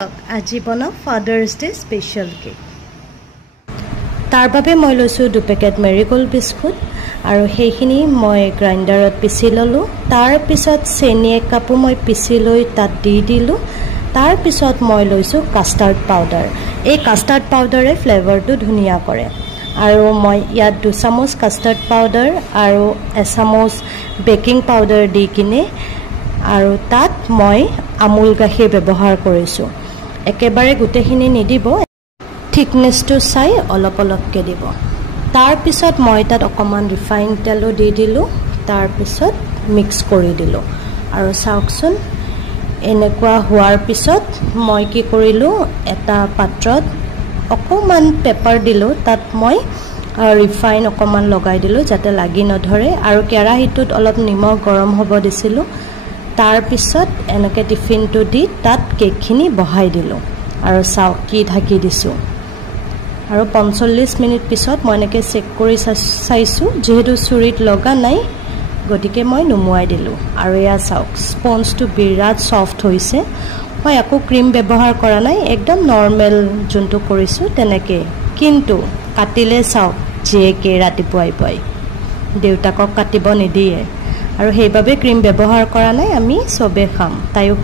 আজি বনাও father's day special cake তাৰ বাবে মই লৈছোঁ 2 পেকেট মেৰিগোল্ড বিস্কুট আৰু সেইখিনি মই গ্ৰাইণ্ডাৰত পিচি ললোঁ তাৰ পিছত চেনি 1 কাপো মই পিচি লৈ তাত দি দিলোঁ তাৰ পিছত মই লৈছোঁ কাষ্টাৰ্ড পাউডাৰ এই কাষ্টাৰ্ড পাউডাৰে ফ্লেভাৰটো ধুনীয়া কৰে আৰু মই ইয়াত 2 চামুচ কাষ্টাৰ্ড পাউডাৰ আৰু 1 চামুচ বেকিং পাউডাৰ দি কিনে আৰু তাত মই আমুল গাখীৰ ব্যৱহাৰ কৰিছোঁ একেবাৰে গুটেখিনি নিদিব থিকনেছটো চাই অলপ অলপকৈ দিব তাৰ পিছত মই তাত অকমান ৰিফাইন তেলো দি দিলোঁ তাৰ পিছত মিক্স কৰি দিলোঁ আৰু চাওকচোন এনেকুৱা হোৱাৰ পিছত মই কি কৰিলোঁ এটা পাত্ৰত অকমান পেপাৰ দিলোঁ তাত মই ৰিফাইন অকমান লগাই দিলোঁ যাতে লাগি নধৰে আৰু কেৰাহীটোত অলপ নিমখ গৰম হ'ব দিছিলোঁ তাৰ পিছত এনেকৈ টিফিনটো দি তাত কেকখিনি বহাই দিলোঁ আৰু চাওক কি ঢাকি দিছোঁ আৰু 45 মিনিট পিছত মই এনেকৈ চেক কৰি চাইছোঁ যেহেতু চুৰিত লগা নাই গতিকে মই নুমুৱাই দিলোঁ আৰু এয়া চাওক স্পঞ্জটো বিৰাট সফট হৈছে মই একো ক্ৰীম ব্যৱহাৰ কৰা নাই একদম নৰ্মেল যোনটো কৰিছোঁ তেনেকৈ কিন্তু কাটিলে চাওক জীয়েকে ৰাতিপুৱাই পুৱাই দেউতাকক কাটিব নিদিয়ে আৰু সেইবাবে ক্ৰীম ব্যৱহাৰ কৰা নাই আমি চবে খাম তাইও